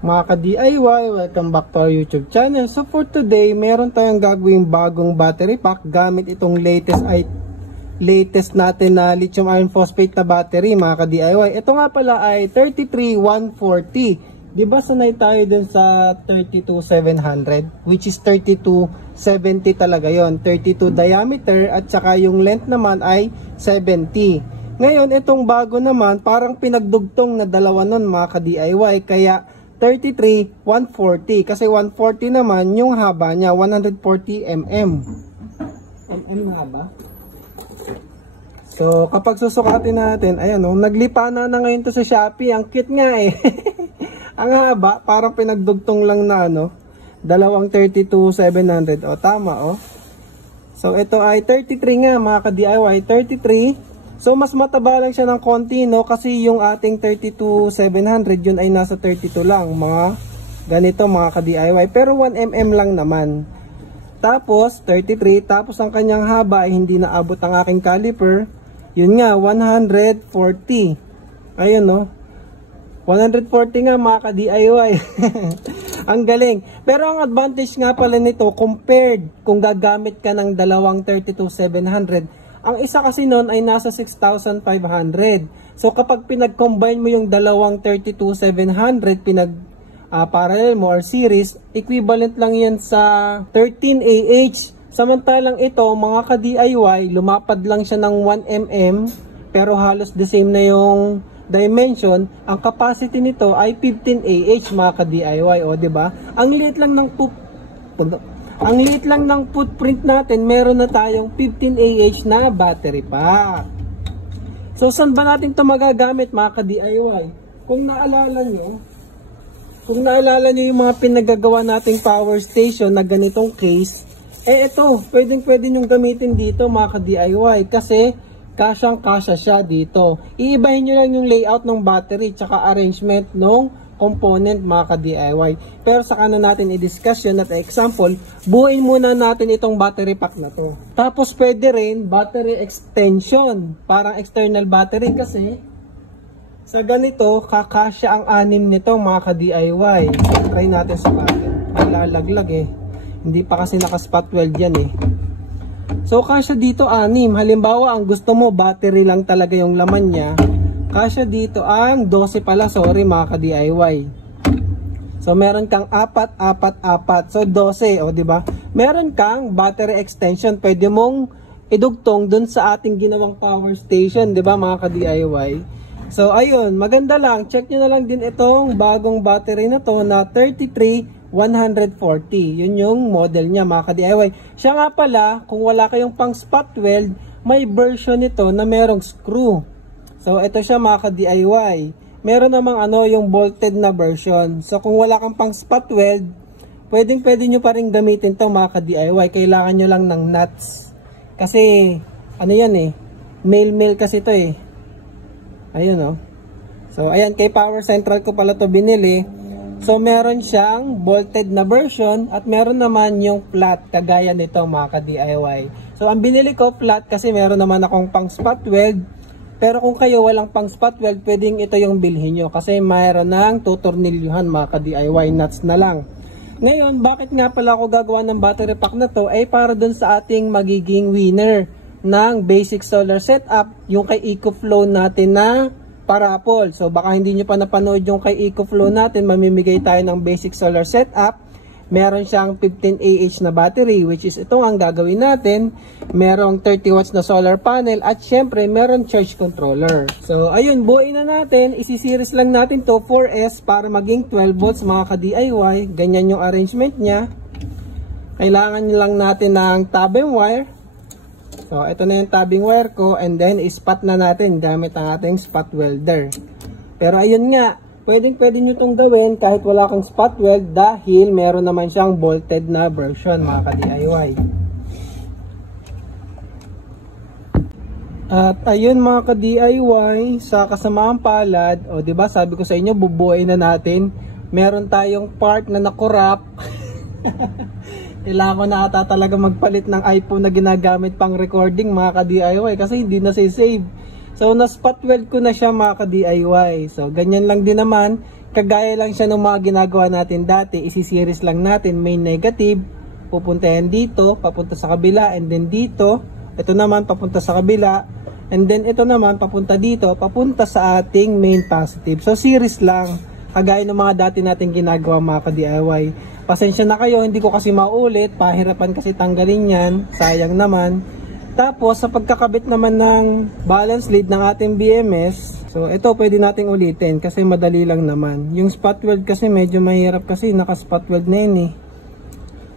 Mga ka-DIY, welcome back to our YouTube channel. So for today, meron tayong gagawing bagong battery pack gamit itong latest natin na lithium iron phosphate na battery, mga ka-DIY. Ito nga pala ay 33140. Diba sanay tayo dun sa 32700, which is 3270 talaga yon, 32 diameter at saka yung length naman ay 70. Ngayon, itong bago naman, parang pinagdugtong na dalawa nun, mga ka-DIY, kaya 33-140 kasi 140 naman yung haba niya, 140 mm na haba. So kapag susukatin natin, ayan o, naglipa na ngayon to sa Shopee. Ang cute nga eh. Ang haba, parang pinagdugtong lang na dalawang 32-700. O tama o. So ito ay 33 nga, mga ka-DIY, 33. So mas mataba lang siya ng konti, kasi yung ating 32-700 yun ay nasa 32 lang, mga ganito, mga ka-DIY, pero 1mm lang naman. Tapos 33, tapos ang kanyang haba ay hindi naabot ang aking caliper, yun nga 140. Ayun 140 nga, mga ka-DIY. Ang galing. Pero ang advantage nga pala nito compared kung gagamit ka ng dalawang 32-700, ang isa kasi nun ay nasa 6,500. So kapag pinag-combine mo yung dalawang 32-700, parallel mo or series, equivalent lang yan sa 13 Ah. Samantalang ito, mga ka-DIY, lumapad lang siya ng 1mm, pero halos the same na yung dimension. Ang capacity nito ay 15 Ah, mga ka-DIY, o diba? Ang liit lang ng footprint natin, meron na tayong 15 Ah na battery pack. So saan ba natin ito magagamit, mga ka-DIY? Kung naalala nyo yung mga pinagagawa nating power station na ganitong case, ito, pwede nyong gamitin dito, mga ka-DIY, kasi kasyang-kasya siya dito. Iibahin nyo lang yung layout ng battery tsaka arrangement ng component, mga ka-DIY. Pero saka na natin i-discuss yun at example, buuin muna natin itong battery pack na to. Tapos pwede rin battery extension, parang external battery, kasi sa ganito, kakasya ang 6 nito, mga ka-DIY. Try natin sukatin. Lalaglag eh. Hindi pa kasi naka-spot weld yan eh. So kasya dito 6. Halimbawa, ang gusto mo battery lang talaga yung laman niya, kasya dito ang 12 pala, sorry, mga ka-DIY. So meron kang 4, 4, 4. So 12, o diba? Meron kang battery extension, pwede mong idugtong dun sa ating ginawang power station, diba, mga ka-DIY? So ayun, maganda lang. Check nyo na lang din itong bagong battery na to na 33140. Yun yung model niya, mga ka-DIY. Siya nga pala, kung wala kayong pang spot weld, may version nito na merong screw. So ito siya, mga ka-DIY. Meron namang yung bolted na version. So kung wala kang pang spot weld, pwede nyo pa rin gamitin to, mga ka-DIY. Kailangan nyo lang ng nuts. Kasi yan eh, mail kasi to eh. Ayun So ayan, kay Power Central ko pala to binili. So meron siyang bolted na version at meron naman yung flat kagaya nito, mga ka-DIY. So ang binili ko flat kasi meron naman akong pang spot weld. Pero kung kayo walang pang spot weld, pwedeng ito yung bilhin nyo kasi mayroon ng tutornilyuhan, mga ka-DIY, nuts na lang. Ngayon, bakit nga pala ako gagawa ng battery pack na to? Ay para dun sa ating magiging winner ng basic solar setup, yung kay EcoFlow natin na parapol. So baka hindi nyo pa napanood yung kay EcoFlow natin, mamimigay tayo ng basic solar setup. Meron siyang 15 Ah na battery, which is itong ang gagawin natin. Merong 30 watts na solar panel at syempre meron charge controller. So ayun, buuin na natin. Isi-series lang natin to 4S para maging 12 volts, mga ka-DIY. Ganyan yung arrangement niya. Kailangan lang natin ng tabbing wire. So ito na yung tabbing wire ko, and then ispat na natin gamit ang ating spot welder. Pero ayun nga, pwede nyo itong gawin kahit wala kang spot weld dahil meron naman siyang bolted na version, mga ka-DIY. At ayun, mga ka-DIY, sa kasamaang palad, o diba sabi ko sa inyo, bubuuin na natin. Meron tayong part na nakurap. Kailangan ko na ata talaga magpalit ng iPhone na ginagamit pang recording, mga ka-DIY, kasi hindi na save. So na spot weld ko na siya, mga ka-DIY. So ganyan lang din naman, kagaya lang siya ng mga ginagawa natin dati. Isi-series lang natin, main negative, pupunta yan dito, papunta sa kabila, and then dito, ito naman papunta sa kabila, and then ito naman papunta dito, papunta sa ating main positive. So series lang, kagaya ng mga dati natin ginagawa mga ka-DIY. Pasensya na kayo, hindi ko kasi maulit, pahirapan kasi tanggalin yan, sayang naman. Tapos sa pagkakabit naman ng balance lead ng ating BMS, so ito pwede nating ulitin kasi madali lang naman. Yung spot weld kasi medyo mahirap kasi naka spot weld na yun eh.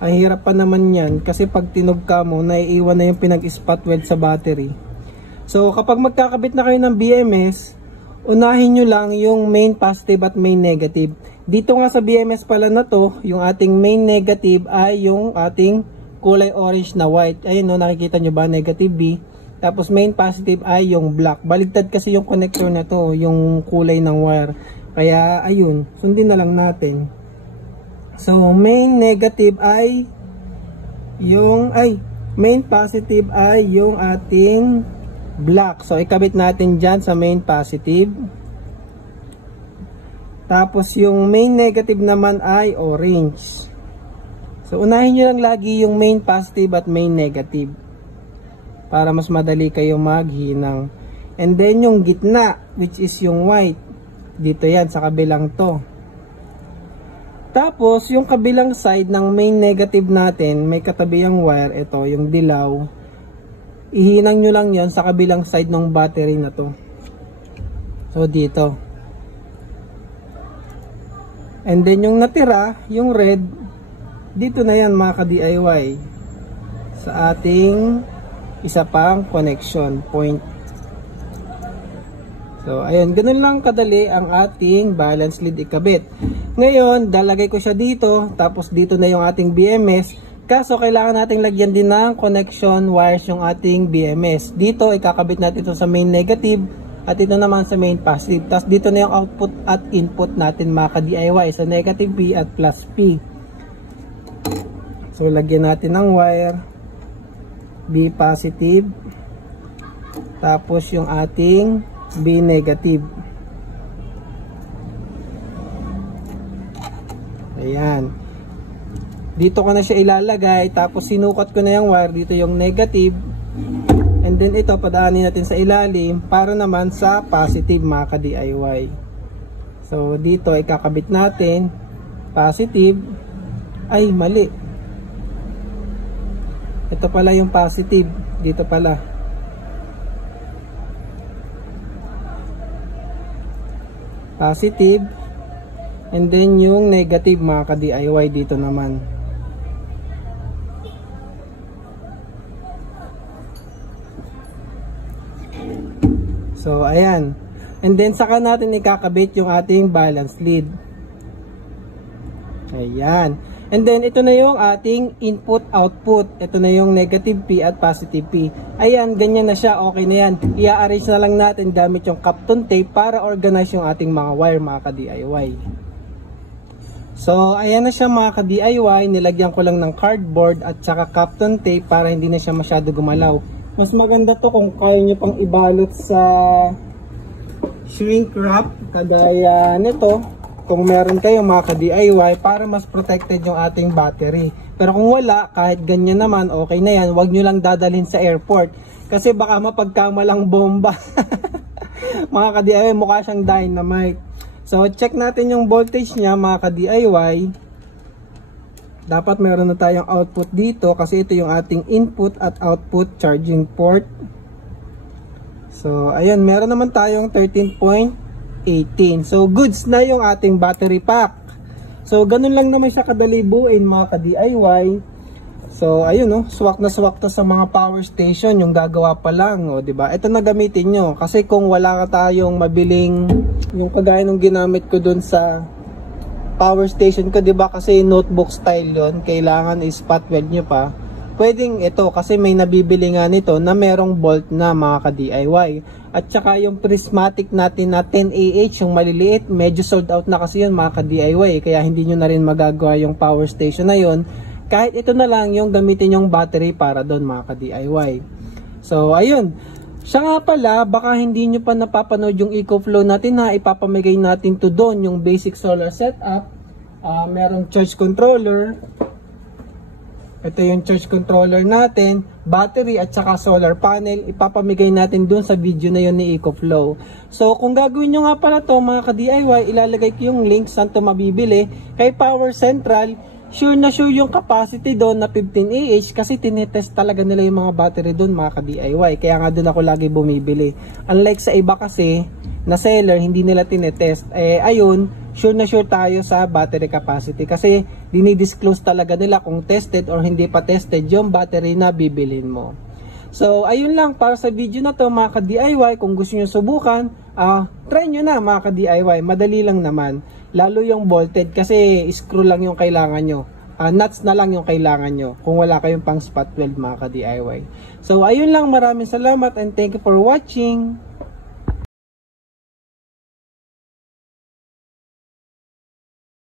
Ang hirap pa naman yan kasi pag tinog ka mo, naiiwan na yung pinag-spot weld sa battery. So kapag magkakabit na kayo ng BMS, unahin nyo lang yung main positive at main negative. Dito nga sa BMS pala na to, yung ating main negative ay yung ating kulay orange na white. Ayun no, nakikita nyo ba? Negative B. Tapos main positive ay yung black. Baligtad kasi yung connector na to, yung kulay ng wire. Kaya ayun, sundin na lang natin. So main negative ay main positive ay yung ating black. So ikabit natin dyan sa main positive. Tapos yung main negative naman ay orange. So unahin nyo lang lagi yung main positive at main negative para mas madali kayo maghinang. And then yung gitna, which is yung white, dito yan sa kabilang to. Tapos yung kabilang side ng main negative natin, may katabi yung wire, ito yung dilaw. Ihinang nyo lang yon sa kabilang side ng battery na to. So dito. And then yung natira, yung red, dito na yan mga ka-DIY sa ating isa pang connection point. So ayun, ganun lang kadali ang ating balance lead ikabit. Ngayon, dalagay ko siya dito, tapos dito na yung ating BMS. Kaso kailangan nating lagyan din ng connection wires yung ating BMS. Dito ikakabit natin ito sa main negative at ito naman sa main positive. Tapos dito na yung output at input natin mga ka-DIY sa negative P at plus P. So lagyan natin ng wire B positive, tapos yung ating B negative. Ayan. Dito ko na siya ilalagay, tapos sinukat ko na yung wire, dito yung negative. And then ito padaanin natin sa ilalim para naman sa positive mga ka-DIY. So dito ikakabit natin positive. Ay mali. Ito pala yung positive. Dito pala. Positive. And then yung negative mga ka-DIY dito naman. So ayan. And then saka natin ikakabit yung ating balance lead. Ayan. And then ito na yung ating input output. Ito na yung negative P at positive P. Ayan, ganyan na siya. Okay na yan. I-arrange na lang natin gamit yung Kapton tape para organize yung ating mga wire mga ka-DIY. So ayan na siya mga ka-DIY. Nilagyan ko lang ng cardboard at saka Kapton tape para hindi na siya masyado gumalaw. Mas maganda to kung kaya nyo pang ibalot sa shrink wrap kagaya nito. Kung meron kayo mga ka-DIY para mas protected yung ating battery. Pero kung wala, kahit ganyan naman, okay na yan. Huwag nyo lang dadalhin sa airport. Kasi baka mapagkamalang bomba. Mga ka-DIY, mukha siyang dynamite. So, check natin yung voltage niya mga ka-DIY. Dapat meron na tayong output dito kasi ito yung ating input at output charging port. So, ayun, meron naman tayong 13.18. So goods na yung ating battery pack. So ganun lang naman siya kadali buuin mga ka-DIY. So ayun no, swak na swak to sa mga power station yung gagawa pa lang, o di ba? Ito na gamitin nyo kasi kung wala ka tayong mabiling yung kagaya ng ginamit ko dun sa power station ko, di ba? Kasi notebook style yon, kailangan i-spot weld nyo pa. Pwedeng ito kasi may nabibili nga nito na merong bolt na mga ka-DIY. At saka yung prismatic natin na 10AH, yung maliliit, medyo sold out na kasi yun mga ka-DIY. Kaya hindi nyo na rin magagawa yung power station na yun. Kahit ito na lang yung gamitin yung battery para doon mga ka-DIY. So ayun, Siya nga pala, baka hindi nyo pa napapanood yung EcoFlow natin ha, ipapamigay natin to doon, yung basic solar setup. Merong charge controller. Ito yung charge controller natin, battery at saka solar panel. Ipapamigay natin doon sa video na yun ni EcoFlow. So kung gagawin nyo nga pala to mga ka-DIY, ilalagay ko yung link saan to mabibili. Kay Power Central, sure na sure yung capacity doon na 15 Ah kasi tinetest talaga nila yung mga battery doon mga ka-DIY. Kaya nga doon ako lagi bumibili. Unlike sa iba kasi na seller, hindi nila tinetest. Ayun, sure na sure tayo sa battery capacity kasi dinidisclose talaga nila kung tested or hindi pa tested yung battery na bibilin mo. So ayun lang para sa video na to mga ka-DIY. Kung gusto nyo subukan, try nyo na mga ka-DIY. Madali lang naman. Lalo yung bolted kasi screw lang yung kailangan nyo. Nuts na lang yung kailangan nyo kung wala kayong pang spot weld mga ka-DIY. So ayun lang, maraming salamat and thank you for watching.